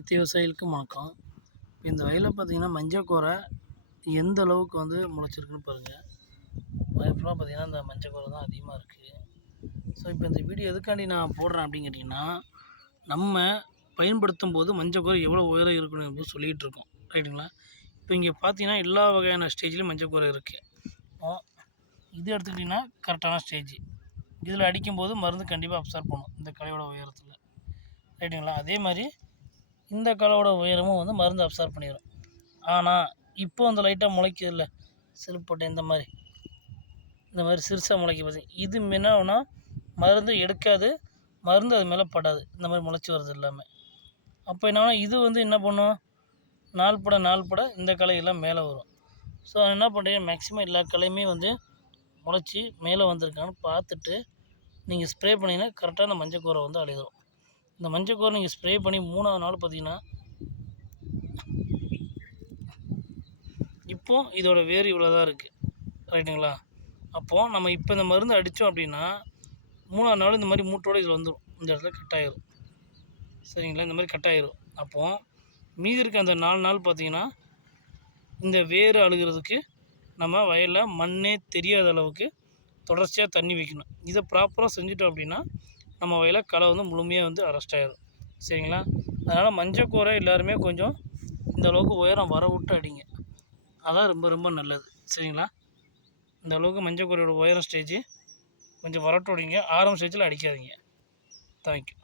அனைத்து விவசாயிகளுக்கும் வணக்கம். இந்த வயலில் பார்த்தீங்கன்னா மஞ்சக்கோரை எந்த அளவுக்கு வந்து முளைச்சிருக்குன்னு பாருங்கள். வயல் ஃபுல்லாக பார்த்தீங்கன்னா இந்த மஞ்சக்கோரை தான் அதிகமாக இருக்குது. ஸோ இப்போ இந்த வீடியோ எதுக்காண்டி நான் போடுறேன் அப்படின்னு கேட்டிங்கன்னா, நம்ம பயன்படுத்தும் போது மஞ்சக்கோரை எவ்வளோ உயரம் இருக்கணும் அப்படின்னு சொல்லிகிட்டு இருக்கோம், ரைட்டுங்களா? இப்போ இங்கே பார்த்தீங்கன்னா எல்லா வகையான ஸ்டேஜ்லேயும் மஞ்சக்கோரை இருக்குது. இது எடுத்துக்கிட்டிங்கன்னா கரெக்டான ஸ்டேஜ். இதில் அடிக்கும்போது மருந்து கண்டிப்பாக அப்சர்வ் பண்ணும் இந்த கலையோட உயரத்தில், ரைட்டுங்களா? அதே மாதிரி இந்த கலோட உயரமும் வந்து மருந்து அப்சர்வ் பண்ணிடும். ஆனால் இப்போ அந்த லைட்டாக முளைக்குதில்ல, சிலுப்பட்டை இந்த மாதிரி சிறுசாக முளைக்க பார்த்தீங்க, இது என்னன்னா மருந்து எடுக்காது, மருந்து அது மேலே படாது. இந்த மாதிரி முளைச்சி வருது எல்லாமே. அப்போ என்னன்னா இது வந்து என்ன பண்ணும், நாள் பட இந்த களையெல்லாம் மேலே வரும். ஸோ என்ன பண்ணுறீங்க, மேக்ஸிமம் எல்லா களையுமே வந்து முளைச்சி மேலே வந்திருக்கான்னு பார்த்துட்டு நீங்கள் ஸ்ப்ரே பண்ணிங்கன்னா கரெக்டாக அந்த மஞ்சக்கோரை வந்து அழிடும். இந்த மஞ்சக்கோரை நீங்கள் ஸ்ப்ரே பண்ணி 3ஆவது நாள் பார்த்தீங்கன்னா இப்போது இதோட வேர் இவ்வளோ தான் இருக்குது, ரைட்டுங்களா? அப்போது நம்ம இப்போ இந்த மருந்து அடித்தோம் அப்படின்னா 3ஆவது நாள் இந்த மாதிரி மூட்டோடு இதில் வந்துடும், இந்த இடத்துல கட் ஆயிரும், சரிங்களா? இந்த மாதிரி கட் ஆயிரும். அப்போது மீதி இருக்க அந்த 4 நாள் பார்த்திங்கன்னா இந்த வேர் அழுகிறதுக்கு நம்ம வயலில் மண்ணே தெரியாத அளவுக்கு தொடர்ச்சியாக தண்ணி வைக்கணும். இதை ப்ராப்பராக செஞ்சுட்டோம் அப்படின்னா நம்ம வயலில் களை வந்து முழுமையாக வந்து அரெஸ்ட் ஆகிடும், சரிங்களா? அதனால் மஞ்சக்கோரை எல்லாருமே கொஞ்சம் இந்த அளவுக்கு உயரம் வர விட்டு அடிங்க, அதான் ரொம்ப ரொம்ப நல்லது, சரிங்களா? இந்த அளவுக்கு மஞ்சக்கோரையோட உயரம் ஸ்டேஜ் கொஞ்சம் வரட்டு அடிங்க, ஆரம்ப ஸ்டேஜில் அடிக்காதீங்க. தேங்க்யூ.